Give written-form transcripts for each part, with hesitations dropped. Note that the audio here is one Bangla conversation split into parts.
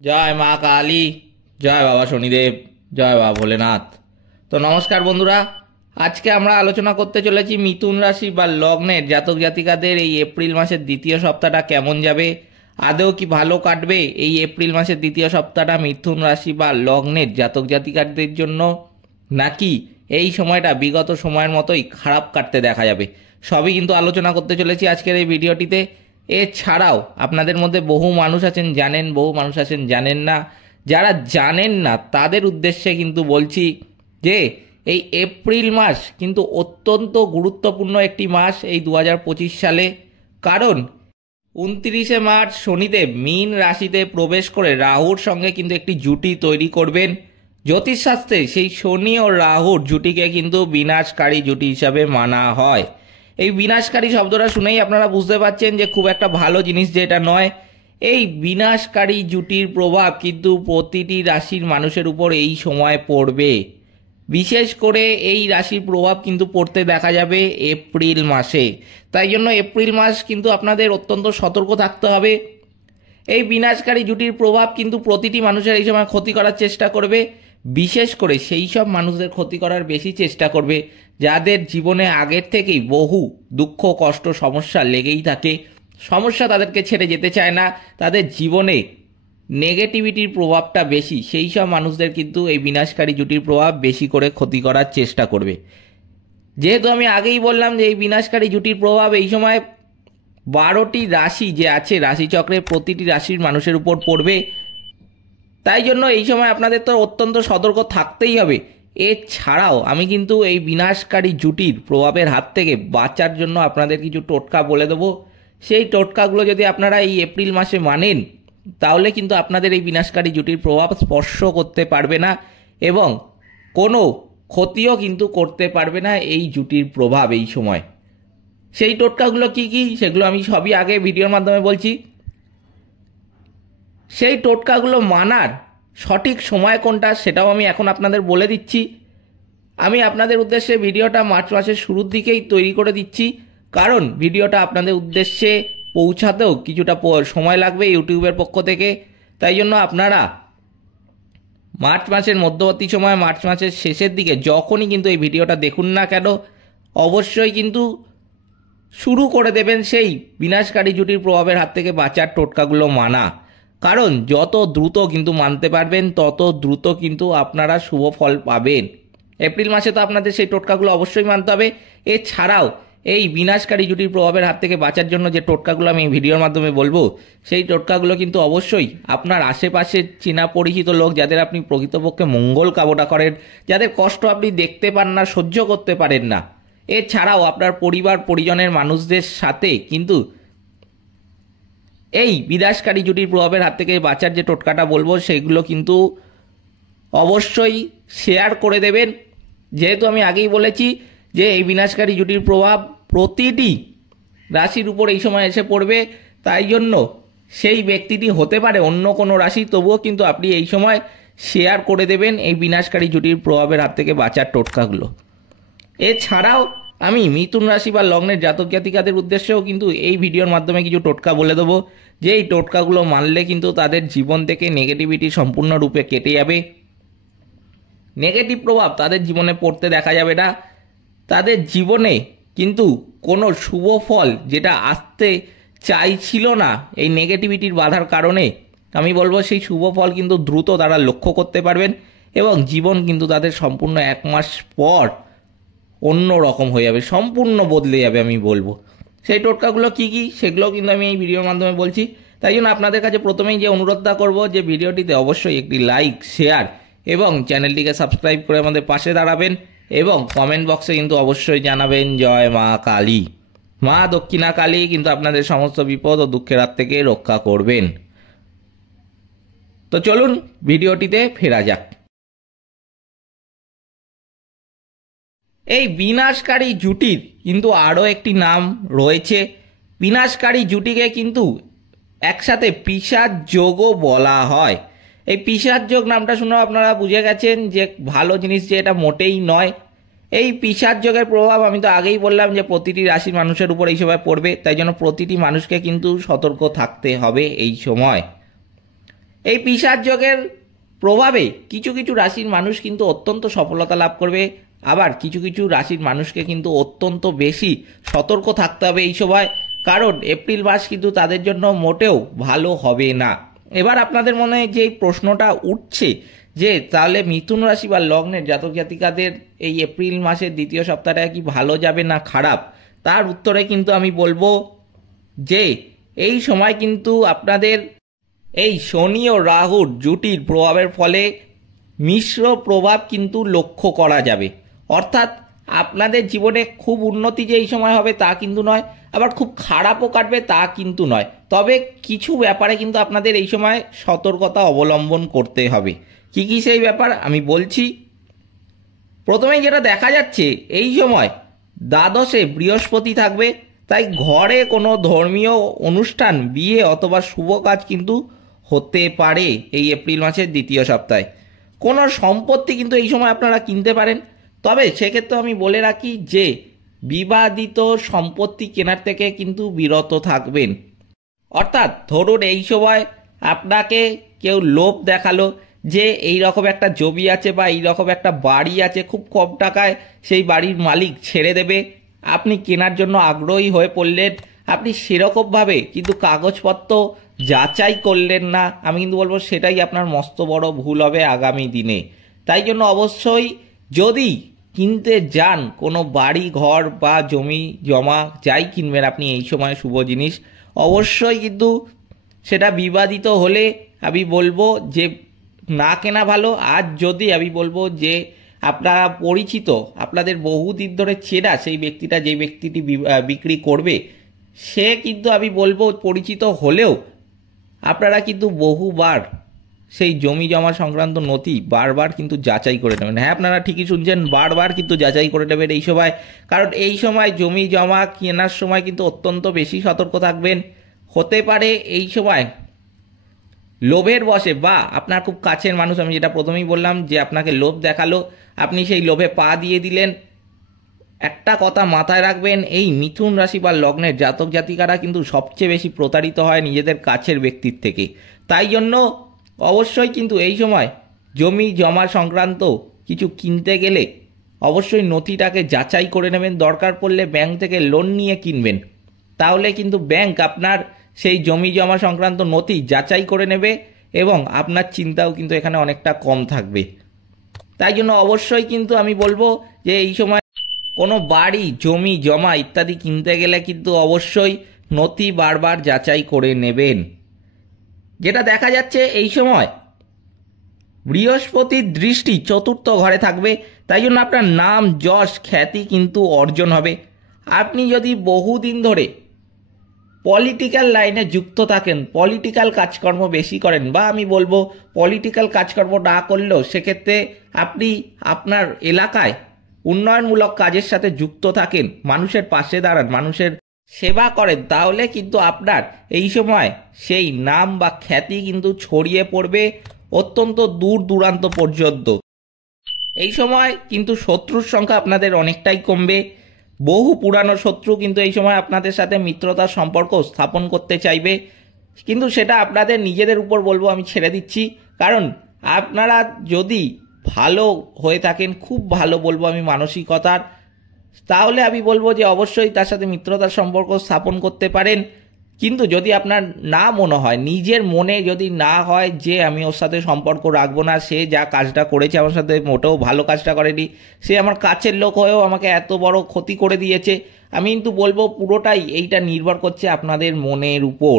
জয় মা কালী, জয় বাবা শনিদেব, জয় বাবা ভোলেনাথ। তো নমস্কার বন্ধুরা, আজকে আমরা আলোচনা করতে চলেছি মিথুন রাশি বা লগ্নের জাতক জাতিকাদের এই এপ্রিল মাসের দ্বিতীয় সপ্তাহটা কেমন যাবে, আদৌ কি ভালো কাটবে এই এপ্রিল মাসের দ্বিতীয় সপ্তাহটা মিথুন রাশি বা লগ্নের জাতক জাতিকাদের জন্য, নাকি এই সময়টা বিগত সময়ের মতোই খারাপ কাটতে দেখা যাবে, সবই কিন্তু আলোচনা করতে চলেছি আজকের এই ভিডিওটিতে। এছাড়াও আপনাদের মধ্যে বহু মানুষ আছেন জানেন, বহু মানুষ আছেন জানেন না। যারা জানেন না তাদের উদ্দেশ্যে কিন্তু বলছি যে এই এপ্রিল মাস কিন্তু অত্যন্ত গুরুত্বপূর্ণ একটি মাস এই 2025 সালে। কারণ 29শে মার্চ শনিদেব মীন রাশিতে প্রবেশ করে রাহুর সঙ্গে কিন্তু একটি জুটি তৈরি করবেন। জ্যোতিষশাস্ত্রে সেই শনি ও রাহুর জুটিকে কিন্তু বিনাশকারী জুটি হিসাবে মানা হয়। এই বিনাশকারী শব্দটা শুনেই আপনারা বুঝতে পারছেন যে খুব একটা ভালো জিনিস যে এটা নয়। এই বিনাশকারী জুটির প্রভাব কিন্তু প্রতিটি রাশির মানুষের উপর এই সময় পড়বে। বিশেষ করে এই রাশির প্রভাব কিন্তু পড়তে দেখা যাবে এপ্রিল মাসে। তাই জন্য এপ্রিল মাস কিন্তু আপনাদের অত্যন্ত সতর্ক থাকতে হবে। এই বিনাশকারী জুটির প্রভাব কিন্তু প্রতিটি মানুষের এই সময় ক্ষতি করার চেষ্টা করবে। বিশেষ করে সেই সব মানুষদের ক্ষতি করার বেশি চেষ্টা করবে যাদের জীবনে আগের থেকেই বহু দুঃখ কষ্ট সমস্যা লেগেই থাকে। সমস্যা তাদেরকে ছেড়ে যেতে চায় না, তাদের জীবনে নেগেটিভিটির প্রভাবটা বেশি, সেই সব মানুষদের কিন্তু এই বিনাশকারী জুটির প্রভাব বেশি করে ক্ষতি করার চেষ্টা করবে। যেহেতু আমি আগেই বললাম যে এই বিনাশকারী জুটির প্রভাব এই সময় 12টি রাশি যে আছে রাশিচক্রে প্রতিটি রাশির মানুষের উপর পড়বে। তাই জন্য এই সময় আপনাদের তো অত্যন্ত সতর্ক থাকতেই হবে। এছাড়াও আমি কিন্তু এই বিনাশকারী জুটির প্রভাবের হাত থেকে বাঁচার জন্য আপনাদের কিছু টোটকা বলে দেবো। সেই টোটকাগুলো যদি আপনারা এই এপ্রিল মাসে মানেন তাহলে কিন্তু আপনাদের এই বিনাশকারী জুটির প্রভাব স্পর্শ করতে পারবে না এবং কোনো ক্ষতিও কিন্তু করতে পারবে না এই জুটির প্রভাব এই সময়। সেই টোটকাগুলো কি কি সেগুলো আমি সবই আগে ভিডিওর মাধ্যমে বলছি। সেই টোটকাগুলো মানার সঠিক সময় কোনটা সেটাও আমি এখন আপনাদের বলে দিচ্ছি। আমি আপনাদের উদ্দেশ্যে ভিডিওটা মার্চ মাসের শুরুর দিকেই তৈরি করে দিচ্ছি, কারণ ভিডিওটা আপনাদের উদ্দেশ্যে পৌঁছাতেও কিছুটা সময় লাগবে ইউটিউবের পক্ষ থেকে। তাই জন্য আপনারা মার্চ মাসের মধ্যবর্তী সময়, মার্চ মাসের শেষের দিকে যখনই কিন্তু এই ভিডিওটা দেখুন না কেন, অবশ্যই কিন্তু শুরু করে দেবেন সেই বিনাশকারী জুটির প্রভাবের হাত থেকে বাঁচার টোটকাগুলো মানা। কারণ যত দ্রুত কিন্তু মানতে পারবেন তত দ্রুত কিন্তু আপনারা শুভ ফল পাবেন। এপ্রিল মাসে তো আপনাদের সেই টোটকাগুলো অবশ্যই মানতে হবে। এছাড়াও এই বিনাশকারী জুটির প্রভাবের হাত থেকে বাঁচার জন্য যে টোটকাগুলো আমি ভিডিওর মাধ্যমে বলবো, সেই টোটকাগুলো কিন্তু অবশ্যই আপনার আশেপাশের চেনা পরিচিত লোক যাদের আপনি প্রকৃতপক্ষে মঙ্গল কামনা করেন, যাদের কষ্ট আপনি দেখতে পান না, সহ্য করতে পারেন না, এছাড়াও আপনার পরিবার পরিজনের মানুষদের সাথে কিন্তু এই বিনাশকারী জুটির প্রভাবের হাত থেকে বাঁচার যে টোটকাটা বলবো সেগুলো কিন্তু অবশ্যই শেয়ার করে দেবেন। যেহেতু আমি আগেই বলেছি যে এই বিনাশকারী জুটির প্রভাব প্রতিটি রাশির উপর এই সময় এসে পড়বে, তাই জন্য সেই ব্যক্তিটি হতে পারে অন্য কোনো রাশি, তবুও কিন্তু আপনি এই সময় শেয়ার করে দেবেন এই বিনাশকারী জুটির প্রভাবের হাত থেকে বাঁচার টোটকাগুলো। এছাড়াও আমি মিথুন রাশি বা লগ্নের জাতক জাতিকাদের উদ্দেশ্যেও কিন্তু এই ভিডিওর মাধ্যমে কিছু টোটকা বলে দেবো, যে এই টোটকাগুলো মানলে কিন্তু তাদের জীবন থেকে নেগেটিভিটি সম্পূর্ণরূপে কেটে যাবে। নেগেটিভ প্রভাব তাদের জীবনে পড়তে দেখা যাবে না। তাদের জীবনে কিন্তু কোনো শুভ ফল যেটা আসতে চাইছিল না এই নেগেটিভিটির বাধার কারণে, আমি বলবো সেই শুভ ফল কিন্তু দ্রুত তারা লক্ষ্য করতে পারবেন এবং জীবন কিন্তু তাদের সম্পূর্ণ 1 মাস পর অন্য রকম হয়ে যাবে, সম্পূর্ণ বদলে যাবে আমি বলবো। সেই টোটকাগুলো কি কি সেগুলো কিন্তু আমি এই ভিডিওর মাধ্যমে বলছি। তাই জন্য আপনাদের কাছে প্রথমেই যে অনুরোধটা করব যে ভিডিওটিতে অবশ্যই একটি লাইক, শেয়ার এবং চ্যানেলটিকে সাবস্ক্রাইব করে আমাদের পাশে দাঁড়াবেন এবং কমেন্ট বক্সে কিন্তু অবশ্যই জানাবেন জয় মা কালী। মা দক্ষিণা কালী কিন্তু আপনাদের সমস্ত বিপদ ও দুঃখের হাত থেকে রক্ষা করবেন। তো চলুন ভিডিওটিতে ফেরা যাক। এই বিনাশকারী জুটির কিন্তু আরও একটি নাম রয়েছে। বিনাশকারী জুটিকে কিন্তু একসাথে পিশাচ যোগও বলা হয়। এই পিশাচ যোগ নামটা শুনে আপনারা বুঝে গেছেন যে ভালো জিনিস যে এটা মোটেই নয়। এই পিশাচ যোগের প্রভাব আমি তো আগেই বললাম যে প্রতিটি রাশির মানুষের উপর এই সময় পড়বে, তাই জন্য প্রতিটি মানুষকে কিন্তু সতর্ক থাকতে হবে এই সময়। এই পিশাচ যোগের প্রভাবে কিছু কিছু রাশির মানুষ কিন্তু অত্যন্ত সফলতা লাভ করবে, আবার কিছু কিছু রাশির মানুষকে কিন্তু অত্যন্ত বেশি সতর্ক থাকতে হবে এই সময়, কারণ এপ্রিল মাস কিন্তু তাদের জন্য মোটেও ভালো হবে না। এবার আপনাদের মনে যে প্রশ্নটা উঠছে যে তাহলে মিথুন রাশি বা লগ্নের জাতক জাতিকাদের এই এপ্রিল মাসের দ্বিতীয় সপ্তাহটা কি ভালো যাবে না খারাপ, তার উত্তরে কিন্তু আমি বলবো যে এই সময় কিন্তু আপনাদের এই শনি ও রাহুর জুটির প্রভাবের ফলে মিশ্র প্রভাব কিন্তু লক্ষ্য করা যাবে। অর্থাৎ আপনাদের জীবনে খুব উন্নতি যে এই সময় হবে তা কিন্তু নয়, আবার খুব খারাপও কাটবে তা কিন্তু নয়, তবে কিছু ব্যাপারে কিন্তু আপনাদের এই সময় সতর্কতা অবলম্বন করতে হবে। কি কি সেই ব্যাপার আমি বলছি। প্রথমেই যেটা দেখা যাচ্ছে এই সময় দ্বাদশে বৃহস্পতি থাকবে, তাই ঘরে কোনো ধর্মীয় অনুষ্ঠান, বিয়ে অথবা শুভ কাজ কিন্তু হতে পারে এই এপ্রিল মাসের দ্বিতীয় সপ্তাহে। কোনো সম্পত্তি কিন্তু এই সময় আপনারা কিনতে পারেন, তবে সেক্ষেত্রে আমি বলে রাখি যে বিবাদিত সম্পত্তি কেনার থেকে কিন্তু বিরত থাকবেন। অর্থাৎ ধরুন এই সময় আপনাকে কেউ লোভ দেখালো যে এই রকম একটা জমি আছে বা এই রকম একটা বাড়ি আছে, খুব কম টাকায় সেই বাড়ির মালিক ছেড়ে দেবে, আপনি কেনার জন্য আগ্রহী হয়ে পড়লেন, আপনি সেরকমভাবে কিন্তু কাগজপত্র যাচাই করলেন না, আমি কিন্তু বলবো সেটাই আপনার মস্ত বড় ভুল হবে আগামী দিনে। তাই জন্য অবশ্যই যদি কিনতে যান কোনো বাড়ি ঘর বা জমি জমা যাই কিনবেন আপনি এই সময় শুভ জিনিস, অবশ্যই কিন্তু সেটা বিবাদিত হলে আমি বলবো যে না কেনা ভালো। আর যদি আমি বলবো যে আপনারা পরিচিত, আপনাদের বহুদিন ধরে চেনা সেই ব্যক্তিটা, যে ব্যক্তিটি বিক্রি করবে সে কিন্তু আমি বলবো পরিচিত হলেও আপনারা কিন্তু বহুবার সেই জমি জমা সংক্রান্ত নথি বারবার কিন্তু যাচাই করে নেবেন। হ্যাঁ, আপনারা ঠিকই শুনছেন, বারবার কিন্তু যাচাই করে নেবেন এই সময়, কারণ এই সময় জমি জমা কেনার সময় কিন্তু অত্যন্ত বেশি সতর্ক থাকবেন। হতে পারে এই সময় লোভের বশে বা আপনার খুব কাছের মানুষ, আমি যেটা প্রথমেই বললাম যে আপনাকে লোভ দেখালো, আপনি সেই লোভে পা দিয়ে দিলেন। একটা কথা মাথায় রাখবেন, এই মিথুন রাশি বা লগ্নের জাতক জাতিকারা কিন্তু সবচেয়ে বেশি প্রতারিত হয় নিজেদের কাছের ব্যক্তির থেকে। তাই জন্য অবশ্যই কিন্তু এই সময় জমি জমা সংক্রান্ত কিছু কিনতে গেলে অবশ্যই নথিটাকে যাচাই করে নেবেন, দরকার পড়লে ব্যাংক থেকে লোন নিয়ে কিনবেন, তাহলে কিন্তু ব্যাংক আপনার সেই জমি জমা সংক্রান্ত নথি যাচাই করে নেবে এবং আপনার চিন্তাও কিন্তু এখানে অনেকটা কম থাকবে। তাই জন্য অবশ্যই কিন্তু আমি বলবো যে এই সময় কোনো বাড়ি জমি জমা ইত্যাদি কিনতে গেলে কিন্তু অবশ্যই নথি বারবার যাচাই করে নেবেন। যেটা দেখা যাচ্ছে এই সময় বৃহস্পতির দৃষ্টি চতুর্থ ঘরে থাকবে, তাই জন্য আপনার নাম যশ খ্যাতি কিন্তু অর্জন হবে। আপনি যদি বহুদিন ধরে পলিটিক্যাল লাইনে যুক্ত থাকেন, পলিটিক্যাল কাজকর্ম বেশি করেন, বা আমি বলবো পলিটিক্যাল কাজকর্ম না করলেও সেক্ষেত্রে আপনি আপনার এলাকায় উন্নয়নমূলক কাজের সাথে যুক্ত থাকেন, মানুষের পাশে দাঁড়ান, মানুষের সেবা করেন, তাহলে কিন্তু আপনার এই সময় সেই নাম বা খ্যাতি কিন্তু ছড়িয়ে পড়বে অত্যন্ত দূর দূরান্ত পর্যন্ত। এই সময় কিন্তু শত্রুর সংখ্যা আপনাদের অনেকটাই কমবে। বহু পুরানো শত্রু কিন্তু এই সময় আপনাদের সাথে মিত্রতার সম্পর্ক স্থাপন করতে চাইবে, কিন্তু সেটা আপনাদের নিজেদের উপর বলবো আমি ছেড়ে দিচ্ছি। কারণ আপনারা যদি ভালো হয়ে থাকেন, খুব ভালো বলবো আমি মানসিকতার, তাহলে আমি বলবো যে অবশ্যই তার সাথে মিত্রতার সম্পর্ক স্থাপন করতে পারেন। কিন্তু যদি আপনার না মনে হয়, নিজের মনে যদি না হয় যে আমি ওর সাথে সম্পর্ক রাখবো না, সে যা কাজটা করেছে আমার সাথে মোটেও ভালো কাজটা করেনি, সে আমার কাছের লোক হয়েও আমাকে এত বড় ক্ষতি করে দিয়েছে, আমি কিন্তু বলবো পুরোটাই এইটা নির্ভর করছে আপনাদের মনের উপর।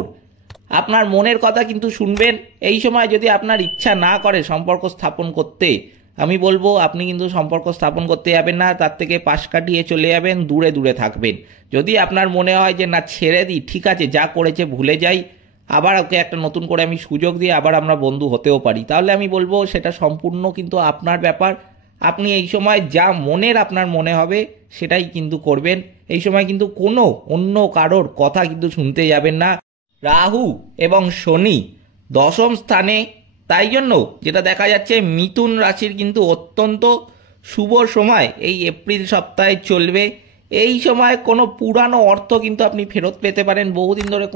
আপনার মনের কথা কিন্তু শুনবেন। এই সময় যদি আপনার ইচ্ছা না করে সম্পর্ক স্থাপন করতে, আমি বলবো আপনি কিন্তু সম্পর্ক স্থাপন করতে যাবেন না, তার থেকে পাশ কাটিয়ে চলে যাবেন, দূরে দূরে থাকবেন। যদি আপনার মনে হয় যে না ছেড়ে দিই, ঠিক আছে যা করেছে ভুলে যাই, আবার ওকে একটা নতুন করে আমি সুযোগ দিয়ে আবার আমরা বন্ধু হতেও পারি, তাহলে আমি বলবো সেটা সম্পূর্ণ কিন্তু আপনার ব্যাপার। আপনি এই সময় যা মনের আপনার মনে হবে সেটাই কিন্তু করবেন। এই সময় কিন্তু কোনো অন্য কারোর কথা কিন্তু শুনতে যাবেন না। রাহু এবং শনি দশম স্থানে, তাই জন্য যেটা দেখা যাচ্ছে মিথুন রাশির কিন্তু অত্যন্ত শুভ সময় এই এপ্রিল সপ্তাহে চলবে। এই সময় কোনো পুরানো অর্থ কিন্তু আপনি ফেরত পেতে পারেন। বহুদিন ধরে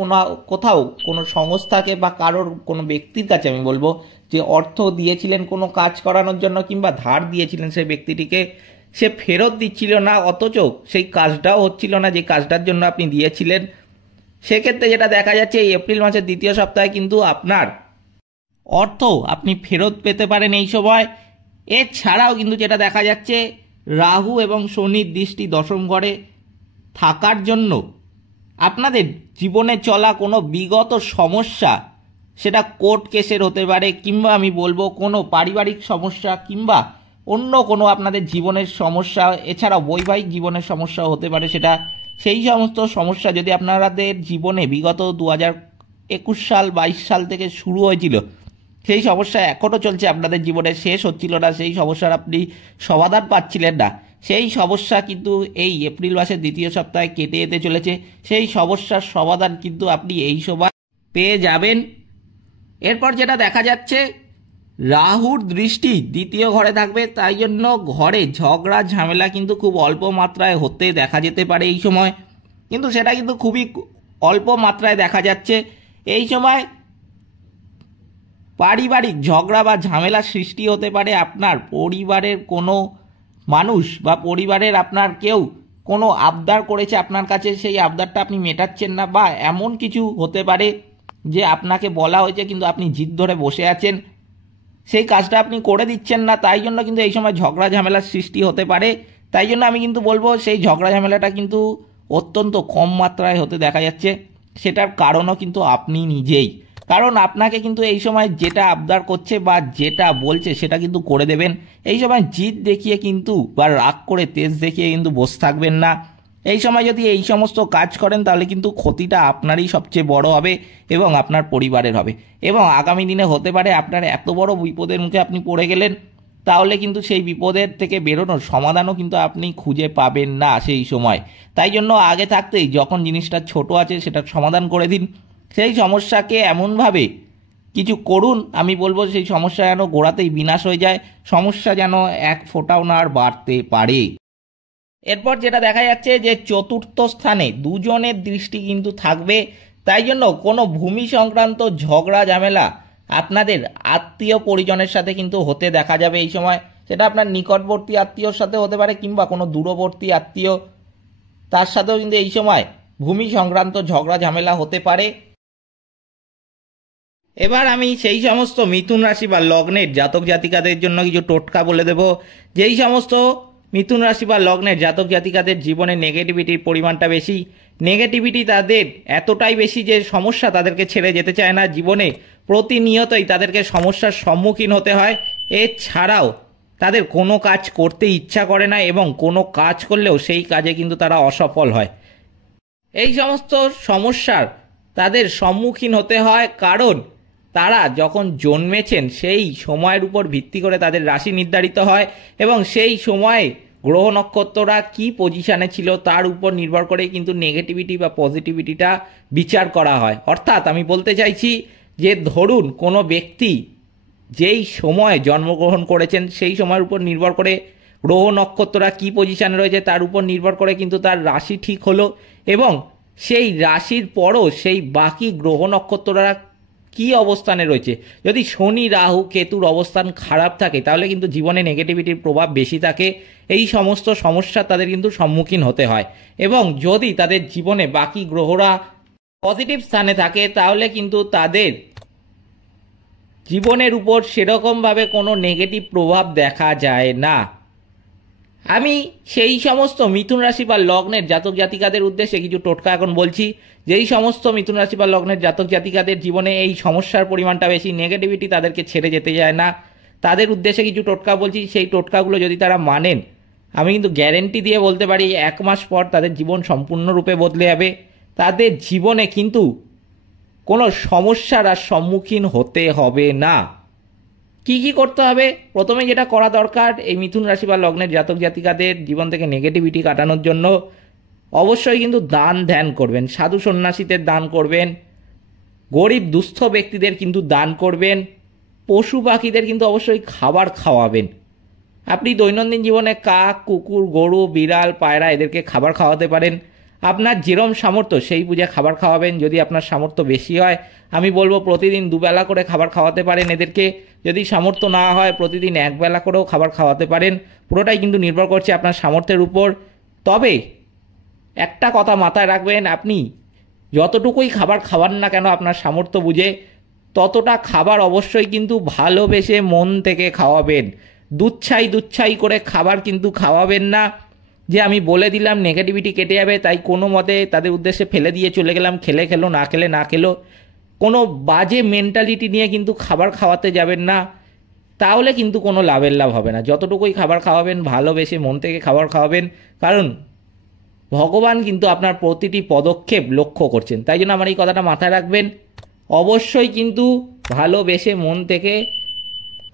কোথাও কোনো সংস্থাকে বা কারোর কোনো ব্যক্তির কাছে আমি বলবো যে অর্থ দিয়েছিলেন কোনো কাজ করানোর জন্য কিংবা ধার দিয়েছিলেন সেই ব্যক্তিটিকে, সে ফেরত দিচ্ছিল না, অথচ সেই কাজটাও হচ্ছিল না যে কাজটার জন্য আপনি দিয়েছিলেন। সেক্ষেত্রে যেটা দেখা যাচ্ছে এই এপ্রিল মাসের দ্বিতীয় সপ্তাহে কিন্তু আপনার অর্থ আপনি ফেরত পেতে পারেন এই সময়। এছাড়াও কিন্তু যেটা দেখা যাচ্ছে রাহু এবং শনির দৃষ্টি দশম ঘরে থাকার জন্য আপনাদের জীবনে চলা কোনো বিগত সমস্যা, সেটা কোর্ট কেসের হতে পারে কিংবা আমি বলবো কোনো পারিবারিক সমস্যা কিংবা অন্য কোনো আপনাদের জীবনের সমস্যা, এছাড়াও বৈবাহিক জীবনের সমস্যা হতে পারে, সেটা সেই সমস্ত সমস্যা যদি আপনাদের জীবনে বিগত 2021 সাল 22 সাল থেকে শুরু হয়েছিল, সেই সমস্যা এখনও চলছে আপনাদের জীবনে, শেষ হচ্ছিল না, সেই সমস্যার আপনি সমাধান পাচ্ছিলেন না, সেই সমস্যা কিন্তু এই এপ্রিল মাসের দ্বিতীয় সপ্তাহে কেটে যেতে চলেছে। সেই সমস্যার সমাধান কিন্তু আপনি এই সময় পেয়ে যাবেন। এরপর যেটা দেখা যাচ্ছে রাহুর দৃষ্টি দ্বিতীয় ঘরে থাকবে, তাই জন্য ঘরে ঝগড়া ঝামেলা কিন্তু খুব অল্প মাত্রায় হতে দেখা যেতে পারে এই সময়, কিন্তু সেটা কিন্তু খুবই অল্প মাত্রায় দেখা যাচ্ছে। এই সময় পারিবারিক ঝগড়া বা ঝামেলা সৃষ্টি হতে পারে, আপনার পরিবারের কোনো মানুষ বা পরিবারের আপনার কেউ কোনো আবদার করেছে আপনার কাছে, সেই আবদারটা আপনি মেটাচ্ছেন না, বা এমন কিছু হতে পারে যে আপনাকে বলা হয়েছে কিন্তু আপনি জিদ ধরে বসে আছেন, সেই কাজটা আপনি করে দিচ্ছেন না, তাই জন্য কিন্তু এই সময় ঝগড়া ঝামেলার সৃষ্টি হতে পারে। তাই জন্য আমি কিন্তু বলবো সেই ঝগড়া ঝামেলাটা কিন্তু অত্যন্ত কম মাত্রায় হতে দেখা যাচ্ছে। সেটার কারণও কিন্তু আপনি নিজেই, কারণ আপনাকে কিন্তু এই সময় যেটা আবদার করছে বা যেটা বলছে সেটা কিন্তু করে দেবেন। এই সময় জিদ দেখিয়ে কিন্তু বা রাগ করে তেজ দেখিয়ে কিন্তু বসে থাকবেন না। এই সময় যদি এই সমস্ত কাজ করেন তাহলে কিন্তু ক্ষতিটা আপনারই সবচেয়ে বড় হবে এবং আপনার পরিবারের হবে, এবং আগামী দিনে হতে পারে আপনার এত বড় বিপদের মুখে আপনি পড়ে গেলেন, তাহলে কিন্তু সেই বিপদের থেকে বেরোনোর সমাধানও কিন্তু আপনি খুঁজে পাবেন না সেই সময়। তাই জন্য আগে থাকতেই যখন জিনিসটা ছোট আছে সেটা সমাধান করে দিন। সেই সমস্যাকে এমনভাবে কিছু করুন, আমি বলবো সেই সমস্যা যেন গোড়াতেই বিনাশ হয়ে যায়, সমস্যা যেন এক ফোঁটাও না আর বাড়তে পারে। এরপর যেটা দেখা যাচ্ছে যে চতুর্থ স্থানে দুজনের দৃষ্টি কিন্তু থাকবে, তাই জন্য কোনো ভূমি সংক্রান্ত ঝগড়া ঝামেলা আপনাদের আত্মীয় পরিজনের সাথে কিন্তু হতে দেখা যাবে এই সময়। সেটা আপনার নিকটবর্তী আত্মীয়র সাথে হতে পারে কিংবা কোনো দূরবর্তী আত্মীয়, তার সাথেও কিন্তু এই সময় ভূমি সংক্রান্ত ঝগড়া ঝামেলা হতে পারে। এবার আমি সেই সমস্ত মিথুন রাশি বা লগ্নের জাতক জাতিকাদের জন্য কিছু টোটকা বলে দেব। যেই সমস্ত মিথুন রাশি বা লগ্নের জাতক জাতিকাদের জীবনে নেগেটিভিটির পরিমাণটা বেশি, নেগেটিভিটি তাদের এতটাই বেশি যে সমস্যা তাদেরকে ছেড়ে যেতে চায় না, জীবনে প্রতিনিয়তই তাদেরকে সমস্যার সম্মুখীন হতে হয়। এছাড়াও তাদের কোনো কাজ করতে ইচ্ছা করে না এবং কোনো কাজ করলেও সেই কাজে কিন্তু তারা অসফল হয়। এই সমস্ত সমস্যার তাদের সম্মুখীন হতে হয় কারণ তারা যখন জন্মেছেন সেই সময়ের উপর ভিত্তি করে তাদের রাশি নির্ধারিত হয় এবং সেই সময়ে গ্রহ নক্ষত্ররা কি পজিশানে ছিল তার উপর নির্ভর করে কিন্তু নেগেটিভিটি বা পজিটিভিটিটা বিচার করা হয়। অর্থাৎ আমি বলতে চাইছি যে ধরুন কোনো ব্যক্তি যেই সময়ে জন্মগ্রহণ করেছেন সেই সময়ের উপর নির্ভর করে গ্রহ নক্ষত্ররা কি পজিশানে রয়েছে তার উপর নির্ভর করে কিন্তু তার রাশি ঠিক হলো, এবং সেই রাশির পরও সেই বাকি গ্রহ নক্ষত্ররা কি অবস্থানে রয়েছে, যদি শনি রাহু কেতুর অবস্থান খারাপ থাকে তাহলে কিন্তু জীবনে নেগেটিভিটির প্রভাব বেশি থাকে, এই সমস্ত সমস্যা তাদের কিন্তু সম্মুখীন হতে হয়। এবং যদি তাদের জীবনে বাকি গ্রহরা পজিটিভ স্থানে থাকে তাহলে কিন্তু তাদের জীবনের উপর সেরকমভাবে কোনো নেগেটিভ প্রভাব দেখা যায় না। আমি সেই সমস্ত মিথুন রাশি বা লগ্নের জাতক জাতিকাদের উদ্দেশ্যে কিছু টোটকা এখন বলছি। যেই সমস্ত মিথুন রাশি বা লগ্নের জাতক জাতিকাদের জীবনে এই সমস্যার পরিমাণটা বেশি, নেগেটিভিটি তাদেরকে ছেড়ে যেতে যায় না, তাদের উদ্দেশ্যে কিছু টোটকা বলছি। সেই টোটকাগুলো যদি তারা মানেন আমি কিন্তু গ্যারেন্টি দিয়ে বলতে পারি 1 মাস পর তাদের জীবন সম্পূর্ণরূপে বদলে যাবে, তাদের জীবনে কিন্তু কোনো সমস্যার আর সম্মুখীন হতে হবে না। কি কি করতে হবে? প্রথমে যেটা করা দরকার এই মিথুন রাশি বা লগ্নের জাতক জাতিকাদের জীবন থেকে নেগেটিভিটি কাটানোর জন্য অবশ্যই কিন্তু দান ধ্যান করবেন, সাধু সন্ন্যাসীদের দান করবেন, গরিব দুস্থ ব্যক্তিদের কিন্তু দান করবেন, পশু পাখিদের কিন্তু অবশ্যই খাবার খাওয়াবেন। আপনি দৈনন্দিন জীবনে কাক, কুকুর, গরু, বিড়াল, পায়রা এদেরকে খাবার খাওয়াতে পারেন। আপনার যেরম সামর্থ্য সেই বুঝে খাবার খাওয়াবেন। যদি আপনার সামর্থ্য বেশি হয় আমি বলবো প্রতিদিন দুবেলা করে খাবার খাওয়াতে পারেন এদেরকে। যদি সামর্থ্য না হয় প্রতিদিন একবেলা করেও খাবার খাওয়াতে পারেন। পুরোটাই কিন্তু নির্ভর করছে আপনার সামর্থ্যের উপর। তবে একটা কথা মাথায় রাখবেন, আপনি যতটুকুই খাবার খাওয়ান না কেন আপনার সামর্থ্য বুঝে, ততটা খাবার অবশ্যই কিন্তু ভালোবেসে মন থেকে খাওয়াবেন। দুচ্ছাই করে খাবার কিন্তু খাওয়াবেন না, যে আমি বলে দিলাম নেগেটিভিটি কেটে যাবে তাই কোনো মতে তাদের উদ্দেশ্যে ফেলে দিয়ে চলে গেলাম, খেলে খেলো, না খেলে না খেলো। কোনো বাজে মেন্টালিটি নিয়ে কিন্তু খাবার খাওয়াতে যাবেন না, তাহলে কিন্তু কোনো লাভের লাভ হবে না। যতটুকুই খাবার খাওয়াবেন ভালোবেসে মন থেকে খাবার খাওয়াবেন, কারণ ভগবান কিন্তু আপনার প্রতিটি পদক্ষেপ লক্ষ্য করছেন। তাই জন্য আমার এই কথাটা মাথায় রাখবেন, অবশ্যই কিন্তু ভালোবেসে মন থেকে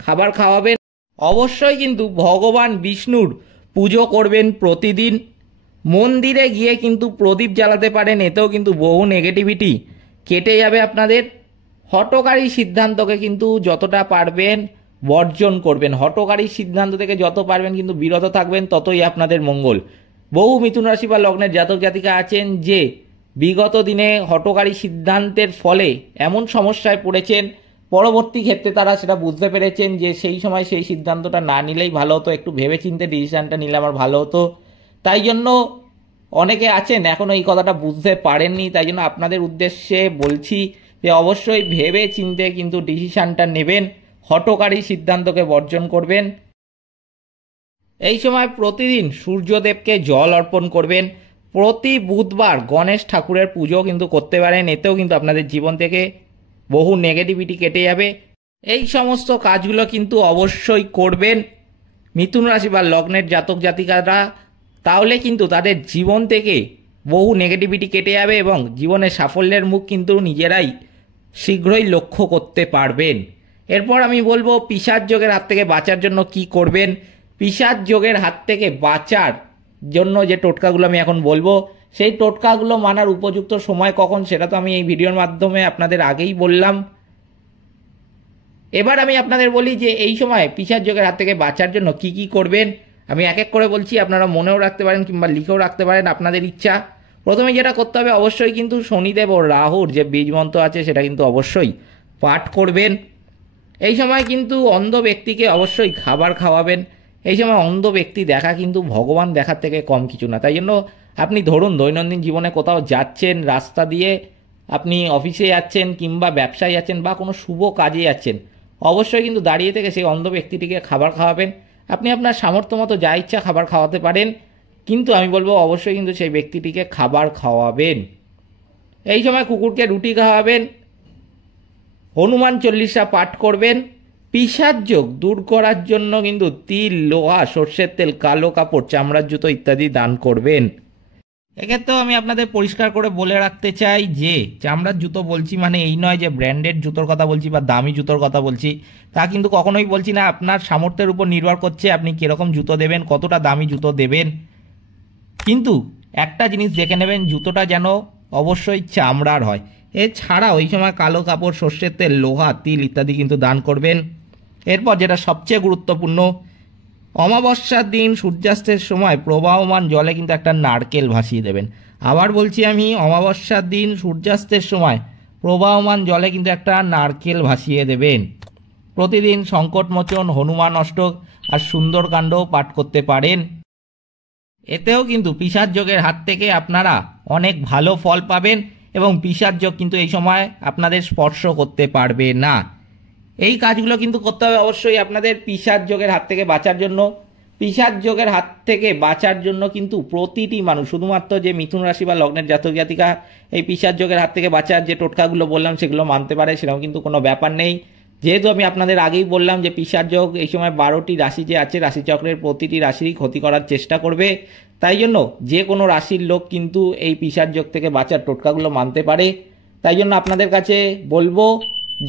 খাবার খাওয়াবেন। অবশ্যই কিন্তু ভগবান বিষ্ণুর পুজো করবেন প্রতিদিন। মন্দিরে গিয়ে কিন্তু প্রদীপ জ্বালাতে পারেন, এতেও কিন্তু বহু নেগেটিভিটি কেটে যাবে আপনাদের। হঠকারী সিদ্ধান্তকে কিন্তু যতটা পারবেন বর্জন করবেন। হঠকারী সিদ্ধান্ত থেকে যত পারবেন কিন্তু বিরত থাকবেন, ততই আপনাদের মঙ্গল। বহু মিথুন রাশি বা লগ্নের জাতক জাতিকা আছেন যে বিগত দিনে হঠকারী সিদ্ধান্তের ফলে এমন সমস্যায় পড়েছেন, পরবর্তী ক্ষেত্রে তারা সেটা বুঝতে পেরেছেন যে সেই সময় সেই সিদ্ধান্তটা না নিলেই ভালো হতো, একটু ভেবেচিন্তে ডিসিশনটা নিলে আমার ভালো হতো। তাই জন্য অনেকে আছেন এখনও এই কথাটা বুঝতে পারেননি। তাই জন্য আপনাদের উদ্দেশ্যে বলছি যে অবশ্যই ভেবে চিন্তে কিন্তু ডিসিশনটা নেবেন, হঠকারী সিদ্ধান্তকে বর্জন করবেন। এই সময় প্রতিদিন সূর্যদেবকে জল অর্পণ করবেন। প্রতি বুধবার গণেশ ঠাকুরের পুজো কিন্তু করতে পারেন, এতেও কিন্তু আপনাদের জীবন থেকে বহু নেগেটিভিটি কেটে যাবে। এই সমস্ত কাজগুলো কিন্তু অবশ্যই করবেন মিথুন রাশি বা লগ্নের জাতক জাতিকারা, তাহলে কিন্তু তাদের জীবন থেকে বহু নেগেটিভিটি কেটে যাবে এবং জীবনের সাফল্যের মুখ কিন্তু নিজেরাই শীঘ্রই লক্ষ্য করতে পারবেন। এরপর আমি বলবো পিশাচ যোগের হাত থেকে বাঁচার জন্য কি করবেন। পিশাচ যোগের হাত থেকে বাঁচার জন্য যে টোটকাগুলো আমি এখন বলবো, সেই টোটকাগুলো মানার উপযুক্ত সময় কখন সেটা তো আমি এই ভিডিওর মাধ্যমে আপনাদের আগেই বললাম। এবার আমি আপনাদের বলি যে এই সময় পিশাচ যোগের হাত থেকে বাঁচার জন্য কি কি করবেন। আমি এক এক করে বলছি, আপনারা মনেও রাখতে পারেন কিংবা লিখেও রাখতে পারেন, আপনাদের ইচ্ছা। প্রথমে যেটা করতে হবে, অবশ্যই কিন্তু শনিদেব ও রাহুর যে বীজ মন্ত্র আছে সেটা কিন্তু অবশ্যই পাঠ করবেন। এই সময় কিন্তু অন্ধ ব্যক্তিকে অবশ্যই খাবার খাওয়াবেন। এই সময় অন্ধ ব্যক্তি দেখা কিন্তু ভগবান দেখার থেকে কম কিছু না। তাই জন্য আপনি ধরুন দৈনন্দিন জীবনে কোথাও যাচ্ছেন, রাস্তা দিয়ে আপনি অফিসে যাচ্ছেন কিংবা ব্যবসায় যাচ্ছেন বা কোনো শুভ কাজে যাচ্ছেন, অবশ্যই কিন্তু দাঁড়িয়ে থেকে সেই অন্ধ ব্যক্তিটিকে খাবার খাওয়াবেন। আপনি আপনার সামর্থ্য মতো যা ইচ্ছা খাবার খাওয়াতে পারেন, কিন্তু আমি বলবো অবশ্যই কিন্তু সেই ব্যক্তিটিকে খাবার খাওয়াবেন। এই সময় কুকুরকে রুটি খাওয়াবেন, হনুমান চল্লিশা পাঠ করবেন। পিশাচ যোগ দূর করার জন্য কিন্তু তিল, লোহা, সর্ষের তেল, কালো কাপড়, চামড়ার জুতো ইত্যাদি দান করবেন। এক্ষেত্রেও আমি আপনাদের পরিষ্কার করে বলে রাখতে চাই যে চামড়ার জুতো বলছি মানে এই নয় যে ব্র্যান্ডেড জুতোর কথা বলছি বা দামি জুতোর কথা বলছি, তা কিন্তু কখনোই বলছি না। আপনার সামর্থ্যের উপর নির্ভর করছে আপনি কীরকম জুতো দেবেন, কতটা দামি জুতো দেবেন। কিন্তু একটা জিনিস দেখে নেবেন, জুতোটা যেন অবশ্যই চামড়ার হয়। এছাড়াও এই সময় কালো কাপড়, সর্ষের তেল, লোহা, তিল ইত্যাদি কিন্তু দান করবেন। এরপর যেটা সবচেয়ে গুরুত্বপূর্ণ, অমাবস্যার দিন সূর্যাস্তের সময় প্রবাহমান জলে কিন্তু একটা নারকেল ভাসিয়ে দেবেন। আবার বলছি আমি, অমাবস্যার দিন সূর্যাস্তের সময় প্রবাহমান জলে কিন্তু একটা নারকেল ভাসিয়ে দেবেন। প্রতিদিন সংকটমোচন, হনুমান অষ্টক আর সুন্দরকাণ্ডও পাঠ করতে পারেন। এতেও কিন্তু পিশাচ যোগের হাত থেকে আপনারা অনেক ভালো ফল পাবেন এবং পিশাচ যোগ কিন্তু এই সময় আপনাদের স্পর্শ করতে পারবে না। এই কাজগুলো কিন্তু করতে হবে অবশ্যই আপনাদের পিশাচ যোগের হাত থেকে বাঁচার জন্য। পিশাচ যোগের হাত থেকে বাঁচার জন্য কিন্তু প্রতিটি মানুষ, শুধুমাত্র যে মিথুন রাশি বা লগ্নের জাতক জাতিকা এই পিশাচ যোগের হাত থেকে বাঁচার যে টোটকাগুলো বললাম সেগুলো মানতে পারে, সেরকম কিন্তু কোনো ব্যাপার নেই। যেহেতু আমি আপনাদের আগেই বললাম যে পিশাচ যোগ এই সময় 12টি রাশি যে আছে রাশিচক্রের প্রতিটি রাশিরই ক্ষতি করার চেষ্টা করবে, তাই জন্য যে কোনো রাশির লোক কিন্তু এই পিশাচ যোগ থেকে বাঁচার টোটকাগুলো মানতে পারে। তাই জন্য আপনাদের কাছে বলবো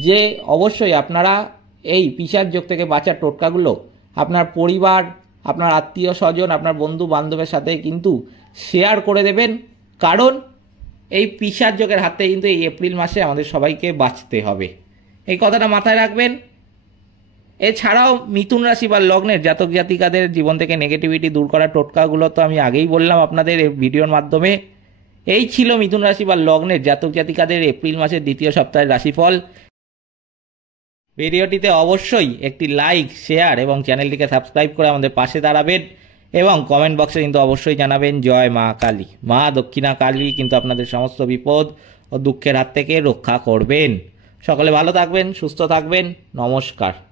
যে অবশ্যই আপনারা এই পিশাচ যোগ থেকে বাঁচার টোটকাগুলো আপনার পরিবার, আপনার আত্মীয় স্বজন, আপনার বন্ধু বান্ধবের সাথে কিন্তু শেয়ার করে দেবেন, কারণ এই পিশাচ যোগের হাতে কিন্তু এই এপ্রিল মাসে আমাদের সবাইকে বাঁচতে হবে। এই কথাটা মাথায় রাখবেন। এছাড়াও মিথুন রাশি বা লগ্নের জাতক জাতিকাদের জীবন থেকে নেগেটিভিটি দূর করার টোটকাগুলো তো আমি আগেই বললাম আপনাদের এই ভিডিওর মাধ্যমে। এই ছিল মিথুন রাশি বা লগ্নের জাতক জাতিকাদের এপ্রিল মাসের দ্বিতীয় সপ্তাহের রাশিফল। ভিডিওটিতে অবশ্যই একটি লাইক, শেয়ার এবং চ্যানেলটিকে সাবস্ক্রাইব করে আমাদের পাশে দাঁড়াবেন এবং কমেন্ট বক্সে কিন্তু অবশ্যই জানাবেন জয় মা কালী। মা দক্ষিণা কালী কিন্তু আপনাদের সমস্ত বিপদ ও দুঃখের হাত থেকে রক্ষা করবেন। সকলে ভালো থাকবেন, সুস্থ থাকবেন। নমস্কার।